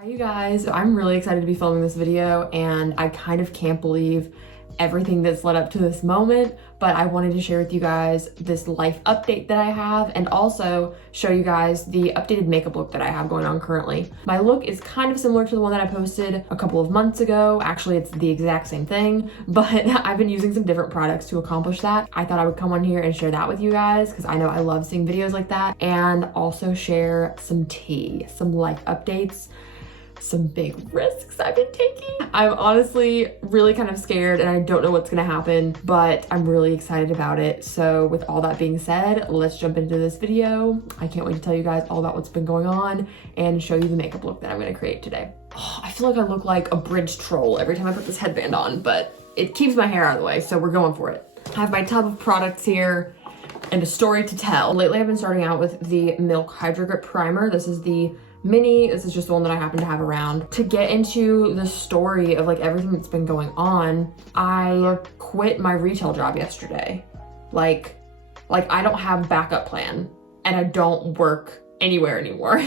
Hi you guys, I'm really excited to be filming this video and I kind of can't believe everything that's led up to this moment, but I wanted to share with you guys this life update that I have and also show you guys the updated makeup look that I have going on currently. My look is kind of similar to the one that I posted a couple of months ago. Actually, it's the exact same thing, but I've been using some different products to accomplish that. I thought I would come on here and share that with you guys because I know I love seeing videos like that, and also share some tea, some life updates, some big risks I've been taking. I'm honestly really kind of scared and I don't know what's gonna happen, but I'm really excited about it. So with all that being said, let's jump into this video. I can't wait to tell you guys all about what's been going on and show you the makeup look that I'm gonna create today. Oh, I feel like I look like a bridge troll every time I put this headband on, but it keeps my hair out of the way, so we're going for it. I have my tub of products here and a story to tell. Lately I've been starting out with the Milk Hydro Grip Primer. This is the mini. This is just the one that I happen to have around. To get into the story of like everything that's been going on, I quit my retail job yesterday. Like I don't have a backup plan and I don't work anywhere anymore,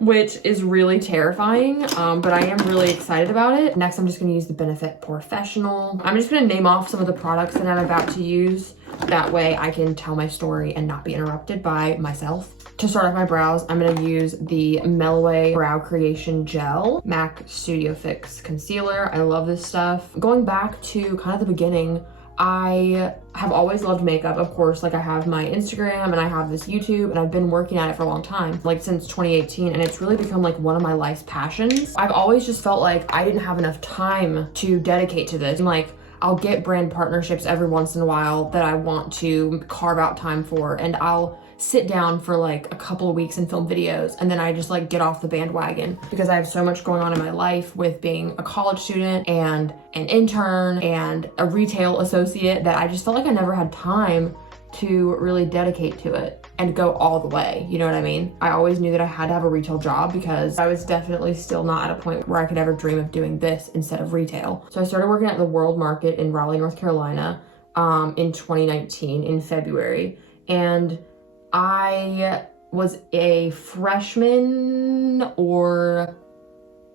which is really terrifying, but I am really excited about it. Next, I'm just gonna use the Benefit PoreFessional. I'm just gonna name off some of the products that I'm about to use. That way I can tell my story and not be interrupted by myself. To start off my brows, I'm gonna use the Meloway Brow Creation Gel MAC Studio Fix Concealer. I love this stuff. Going back to kind of the beginning, I have always loved makeup. Of course, like I have my Instagram and I have this YouTube and I've been working at it for a long time, like since 2018, and it's really become like one of my life's passions. I've always just felt like I didn't have enough time to dedicate to this. And like, I'll get brand partnerships every once in a while that I want to carve out time for, and I'll sit down for like a couple of weeks and film videos, and then I just like get off the bandwagon because I have so much going on in my life with being a college student and an intern and a retail associate that I just felt like I never had time to really dedicate to it and go all the way, you know what I mean? I always knew that I had to have a retail job because I was definitely still not at a point where I could ever dream of doing this instead of retail. So I started working at the World Market in Raleigh, North Carolina in 2019 in February, and I was a freshman or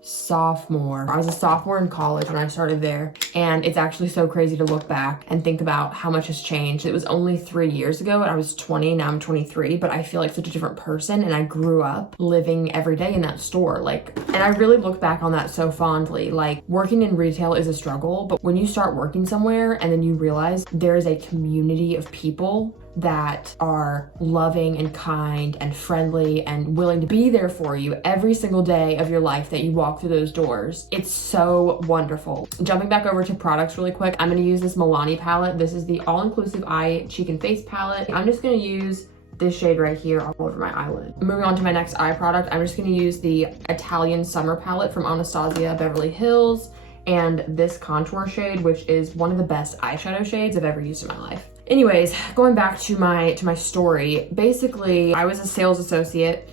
sophomore. I was a sophomore in college when I started there, and it's actually so crazy to look back and think about how much has changed. It was only 3 years ago and I was 20, now I'm 23, but I feel like such a different person, and I grew up living every day in that store. And I really look back on that so fondly. Like, working in retail is a struggle, but when you start working somewhere and then you realize there is a community of people that are loving and kind and friendly and willing to be there for you every single day of your life that you walk through those doors. It's so wonderful. Jumping back over to products really quick, I'm gonna use this Milani palette. This is the all-inclusive eye, cheek, and face palette. I'm just gonna use this shade right here all over my eyelid. Moving on to my next eye product, I'm just gonna use the Italian Summer palette from Anastasia, Beverly Hills, and this contour shade, which is one of the best eyeshadow shades I've ever used in my life. Anyways, going back to my story, basically I was a sales associate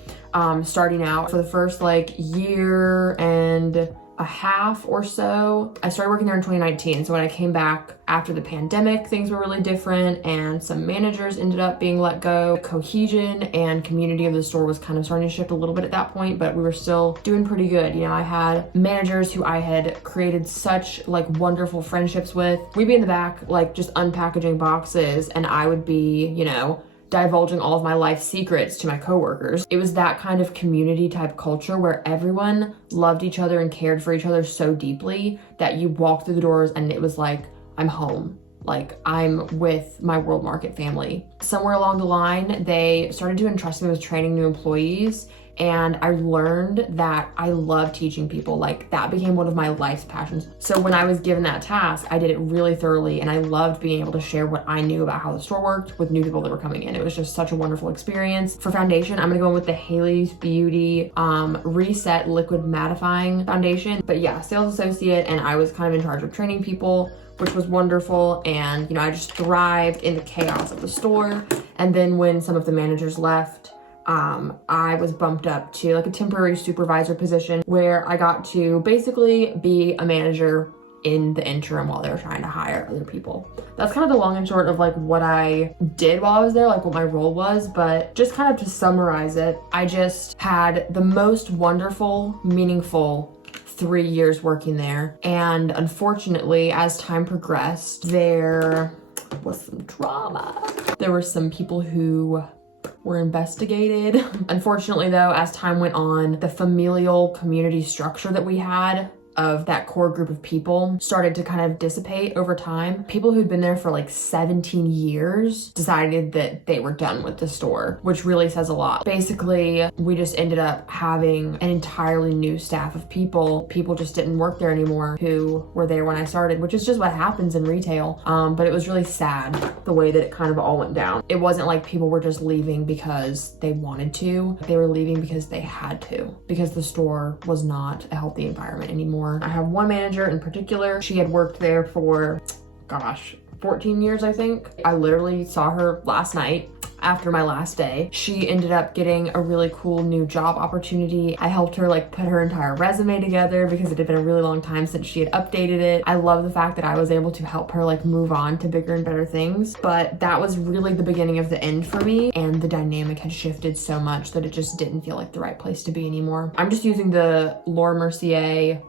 starting out for the first like year and a half or so. I started working there in 2019, so when I came back after the pandemic, things were really different and some managers ended up being let go. Cohesion and community of the store was kind of starting to shift a little bit at that point, but we were still doing pretty good. You know, I had managers who I had created such like wonderful friendships with. We'd be in the back like just unpackaging boxes, and I would be, you know, divulging all of my life secrets to my coworkers. It was that kind of community type culture where everyone loved each other and cared for each other so deeply that you walked through the doors and it was like, I'm home. Like, I'm with my World Market family. Somewhere along the line, they started to entrust me with training new employees, and I learned that I love teaching people. Like, that became one of my life's passions. So when I was given that task, I did it really thoroughly, and I loved being able to share what I knew about how the store worked with new people that were coming in. It was just such a wonderful experience. For foundation, I'm gonna go in with the Haley's Beauty Reset Liquid Mattifying Foundation. But yeah, sales associate, and I was kind of in charge of training people, which was wonderful. And, you know, I just thrived in the chaos of the store. And then when some of the managers left, I was bumped up to like a temporary supervisor position where I got to basically be a manager in the interim while they were trying to hire other people. That's kind of the long and short of like what I did while I was there, like what my role was. But just kind of to summarize it, I just had the most wonderful, meaningful 3 years working there. And unfortunately, as time progressed, there was some drama. There were some people who were investigated. Unfortunately though, as time went on, the familial community structure that we had of that core group of people started to kind of dissipate over time. People who'd been there for like 17 years decided that they were done with the store, which really says a lot. Basically, we just ended up having an entirely new staff of people. People just didn't work there anymore who were there when I started, which is just what happens in retail. But it was really sad the way that it kind of all went down. It wasn't like people were just leaving because they wanted to. They were leaving because they had to, because the store was not a healthy environment anymore. I have one manager in particular. She had worked there for, gosh, 14 years, I think. I literally saw her last night after my last day. She ended up getting a really cool new job opportunity. I helped her like put her entire resume together because it had been a really long time since she had updated it. I love the fact that I was able to help her like move on to bigger and better things. But that was really the beginning of the end for me, and the dynamic had shifted so much that it just didn't feel like the right place to be anymore. I'm just using the Mercier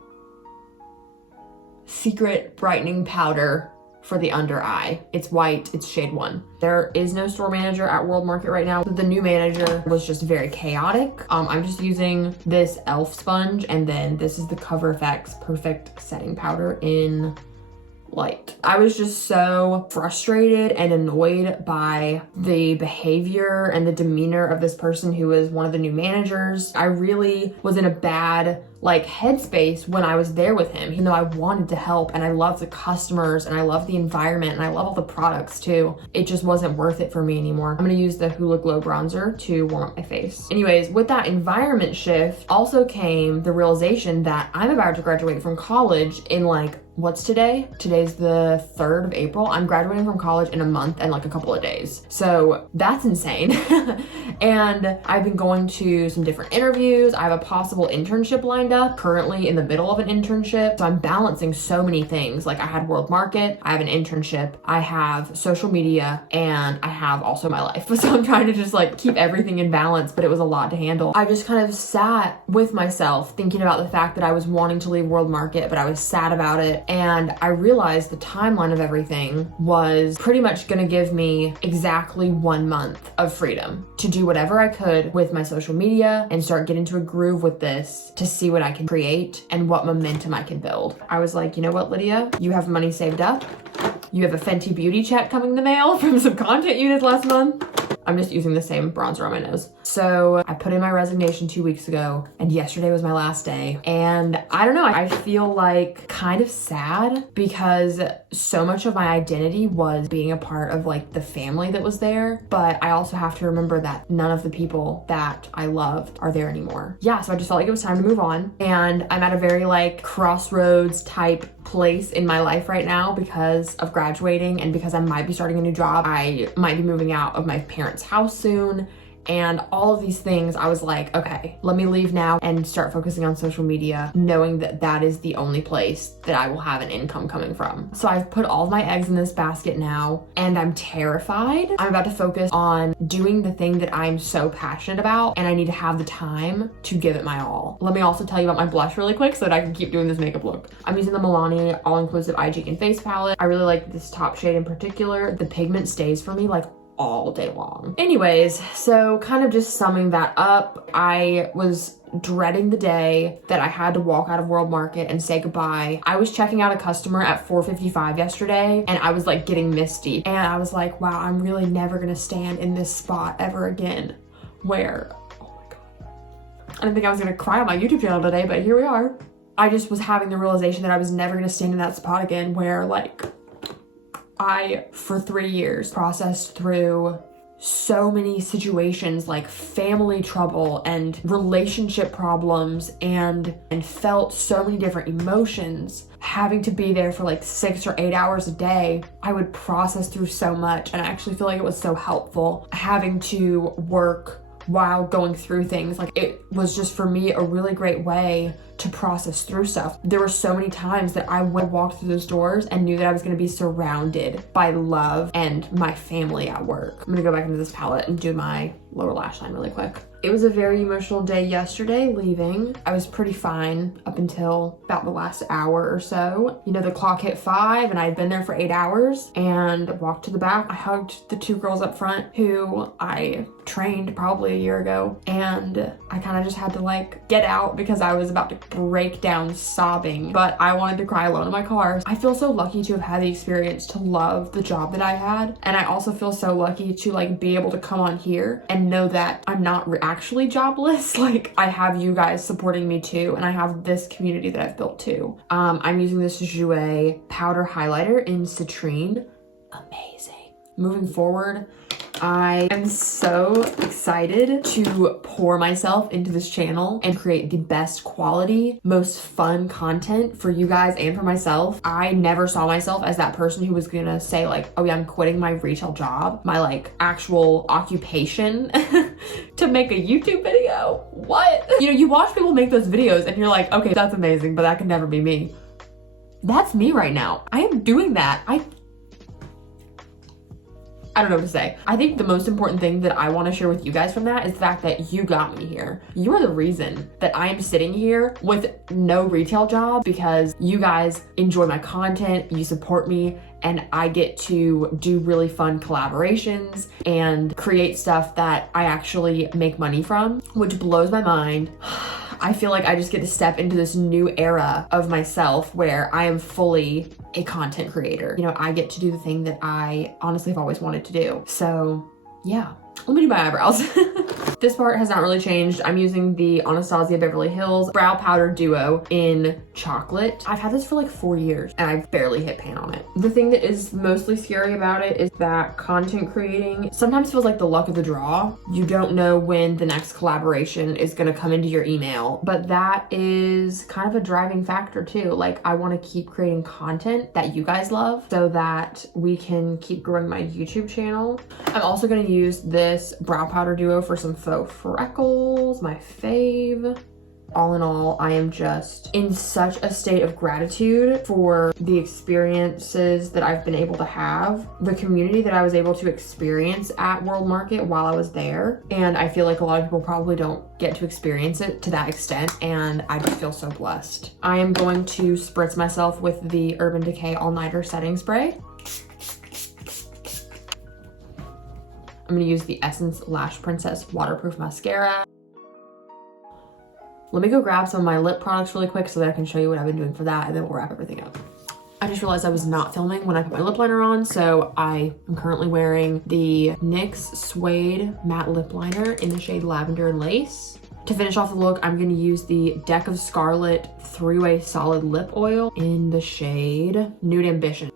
Secret Brightening Powder for the under eye. It's white, it's shade 1. There is no store manager at World Market right now. The new manager was just very chaotic. I'm just using this e.l.f. sponge, and then this is the CoverFX Perfect Setting Powder in light. I was just so frustrated and annoyed by the behavior and the demeanor of this person who was one of the new managers. I really was in a bad like headspace when I was there with him, even though I wanted to help and I love the customers and I love the environment and I love all the products too. It just wasn't worth it for me anymore. I'm gonna use the Hoola Glow Bronzer to warm up my face. Anyways, with that environment shift also came the realization that I'm about to graduate from college in like, what's today? Today's the 3rd of April. I'm graduating from college in a month and like a couple of days. So that's insane. And I've been going to some different interviews. I have a possible internship lined up, currently in the middle of an internship. So I'm balancing so many things. Like I had World Market, I have an internship, I have social media, and I have also my life. So I'm trying to just like keep everything in balance, but it was a lot to handle. I just kind of sat with myself thinking about the fact that I was wanting to leave World Market, but I was sad about it. And I realized the timeline of everything was pretty much gonna give me exactly 1 month of freedom to do whatever I could with my social media and start getting into a groove with this to see what I can create and what momentum I can build. I was like, you know what, Lydia? You have money saved up. You have a Fenty Beauty check coming in the mail from some content you did last month. I'm just using the same bronzer on my nose. So I put in my resignation 2 weeks ago, and yesterday was my last day. And I don't know, I feel like kind of sad because so much of my identity was being a part of like the family that was there. But I also have to remember that none of the people that I loved are there anymore. Yeah, so I just felt like it was time to move on. And I'm at a very like crossroads type place in my life right now because of graduating and because I might be starting a new job. I might be moving out of my parents' house soon. And all of these things, I was like, okay, let me leave now and start focusing on social media, knowing that that is the only place that I will have an income coming from. So I've put all of my eggs in this basket now, and I'm terrified. I'm about to focus on doing the thing that I'm so passionate about, and I need to have the time to give it my all. Let me also tell you about my blush really quick so that I can keep doing this makeup look. I'm using the Milani All-Inclusive Eye Cheek and Face Palette. I really like this top shade in particular. The pigment stays for me like all day long. Anyways, so kind of just summing that up, I was dreading the day that I had to walk out of World Market and say goodbye. I was checking out a customer at 4:55 yesterday, and I was like getting misty. And I was like, wow, I'm really never gonna stand in this spot ever again. Where, oh my God. I didn't think I was gonna cry on my YouTube channel today, but here we are. I just was having the realization that I was never gonna stand in that spot again where like, I, for 3 years, processed through so many situations like family trouble and relationship problems and felt so many different emotions. Having to be there for like 6 or 8 hours a day, I would process through so much, and I actually feel like it was so helpful having to work while going through things. Like, it was just for me a really great way to process through stuff. There were so many times that I walked through those doors and knew that I was gonna be surrounded by love and my family at work. I'm gonna go back into this palette and do my lower lash line really quick. It was a very emotional day yesterday leaving. I was pretty fine up until about the last hour or so. You know, the clock hit 5 and I'd been there for 8 hours and walked to the back. I hugged the 2 girls up front who I trained probably a year ago, and I kind of just had to like get out because I was about to break down sobbing, but I wanted to cry alone in my car. I feel so lucky to have had the experience to love the job that I had, and I also feel so lucky to like be able to come on here and know that I'm not actually jobless. Like, I have you guys supporting me too, and I have this community that I've built too. I'm using this Jouer powder highlighter in Citrine. Amazing. Moving forward, I am so excited to pour myself into this channel and create the best quality, most fun content for you guys and for myself. I never saw myself as that person who was gonna say like, oh yeah, I'm quitting my retail job, my like actual occupation to make a YouTube video. What? You know, you watch people make those videos and you're like, okay, that's amazing, but that could never be me. That's me right now. I am doing that. I don't know what to say. I think the most important thing that I want to share with you guys from that is the fact that you got me here. You are the reason that I am sitting here with no retail job, because you guys enjoy my content, you support me, and I get to do really fun collaborations and create stuff that I actually make money from, which blows my mind. I feel like I just get to step into this new era of myself where I am fully a content creator. You know, I get to do the thing that I honestly have always wanted to do. So yeah, let me do my eyebrows. This part has not really changed. I'm using the Anastasia Beverly Hills Brow Powder Duo in chocolate. I've had this for like 4 years and I've barely hit pan on it. The thing that is mostly scary about it is that content creating sometimes feels like the luck of the draw. You don't know when the next collaboration is gonna come into your email, but that is kind of a driving factor too. Like, I wanna keep creating content that you guys love so that we can keep growing my YouTube channel. I'm also gonna use this brow powder duo for some faux freckles, my fave. All in all, I am just in such a state of gratitude for the experiences that I've been able to have, the community that I was able to experience at World Market while I was there. And I feel like a lot of people probably don't get to experience it to that extent, and I just feel so blessed. I am going to spritz myself with the Urban Decay All Nighter Setting Spray. I'm gonna use the Essence Lash Princess Waterproof Mascara. Let me go grab some of my lip products really quick so that I can show you what I've been doing for that, and then we'll wrap everything up. I just realized I was not filming when I put my lip liner on, so I am currently wearing the NYX Suede Matte Lip Liner in the shade Lavender and Lace. To finish off the look, I'm gonna use the Deck of Scarlet 3-Way Solid Lip Oil in the shade Nude Ambition.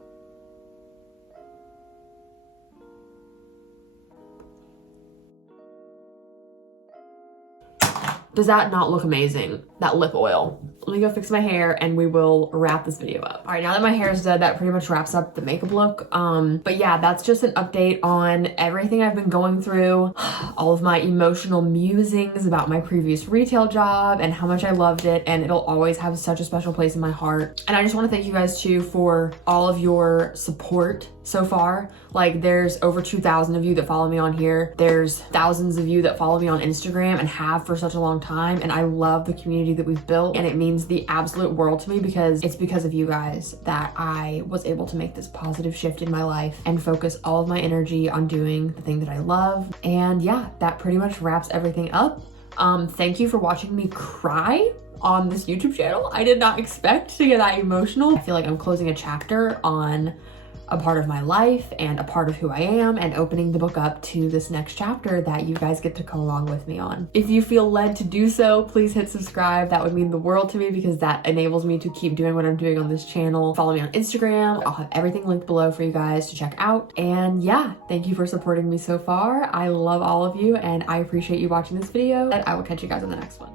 Does that not look amazing? That lip oil. Let me go fix my hair and we will wrap this video up. All right, now that my hair is done, that pretty much wraps up the makeup look. But yeah, that's just an update on everything I've been going through, all of my emotional musings about my previous retail job and how much I loved it, and it'll always have such a special place in my heart. And I just want to thank you guys too for all of your support so far. Like, there's over 2,000 of you that follow me on here. There's thousands of you that follow me on Instagram and have for such a long time, and I love the community that we've built, and it means the absolute world to me because it's because of you guys that I was able to make this positive shift in my life and focus all of my energy on doing the thing that I love. And yeah, that pretty much wraps everything up. Thank you for watching me cry on this YouTube channel. I did not expect to get that emotional. I feel like I'm closing a chapter on a part of my life and a part of who I am, and opening the book up to this next chapter that you guys get to come along with me on. If you feel led to do so, please hit subscribe. That would mean the world to me because that enables me to keep doing what I'm doing on this channel. Follow me on Instagram. I'll have everything linked below for you guys to check out. And yeah, thank you for supporting me so far. I love all of you and I appreciate you watching this video, and I will catch you guys on the next one.